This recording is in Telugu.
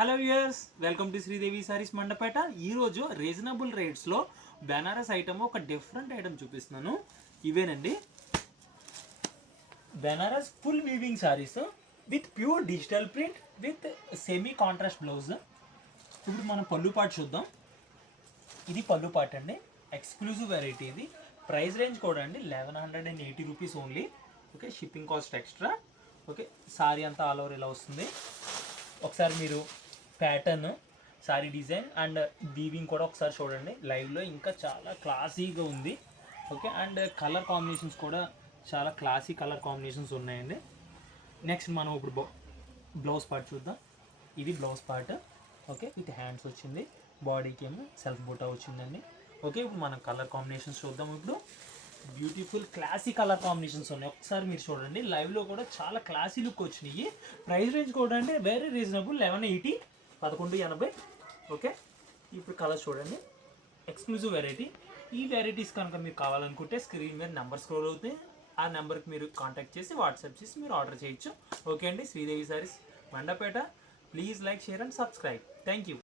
Hello viewers, welcome to Sridevi Sarees Mandapeta. ఈరోజు రీజనబుల్ రేట్స్లో బెనారస్ ఐటమ్ ఒక డిఫరెంట్ ఐటమ్ చూపిస్తున్నాను. ఇవేనండి Banaras full weaving saris with pure digital print with semi contrast blouse. ఇప్పుడు మనం పళ్ళు పాటు చూద్దాం. ఇది పళ్ళు పాటు అండి, ఎక్స్క్లూజివ్ వెరైటీ. ఇది ప్రైస్ రేంజ్ కూడా అండి 1180 rupees only. Okay, shipping cost extra. Okay, sari అంతా ఆల్ ఓవర్ ఇలా వస్తుంది. ఒకసారి మీరు pattern, sari design and weaving కూడా ఒకసారి చూడండి లైవ్లో. ఇంకా చాలా క్లాసీగా ఉంది. ఓకే, అండ్ కలర్ కాంబినేషన్స్ కూడా చాలా క్లాసీ కలర్ కాంబినేషన్స్ ఉన్నాయండి. నెక్స్ట్ మనం ఇప్పుడు బ్లౌజ్ పార్ట్ చూద్దాం. ఇది blouse part. Okay, with hands వచ్చింది, బాడీకి ఏమో సెల్ఫ్ బూటా వచ్చిందండి. ఓకే, ఇప్పుడు మనం కలర్ కాంబినేషన్స్ చూద్దాం. ఇప్పుడు బ్యూటిఫుల్ క్లాసీ కలర్ కాంబినేషన్స్ ఉన్నాయి. ఒకసారి మీరు చూడండి లైవ్లో కూడా చాలా క్లాసీ లుక్ వచ్చినాయి. ప్రైస్ రేంజ్ కూడా అంటే వెరీ రీజనబుల్, 1180. ఓకే, ఇప్పుడు కలర్ చూడండి, ఎక్స్క్లూజివ్ వెరైటీ. ఈ వెరైటీస్ కనుక మీకు కావాలనుకుంటే స్క్రీన్ మీద నెంబర్ స్క్రోల్ అవుతాయి. ఆ నెంబర్కి మీరు కాంటాక్ట్ చేసి వాట్సాప్ చేసి మీరు ఆర్డర్ చేయొచ్చు. ఓకే అండి, Sridevi Sarees Mandapeta. Please like, share and subscribe. Thank you.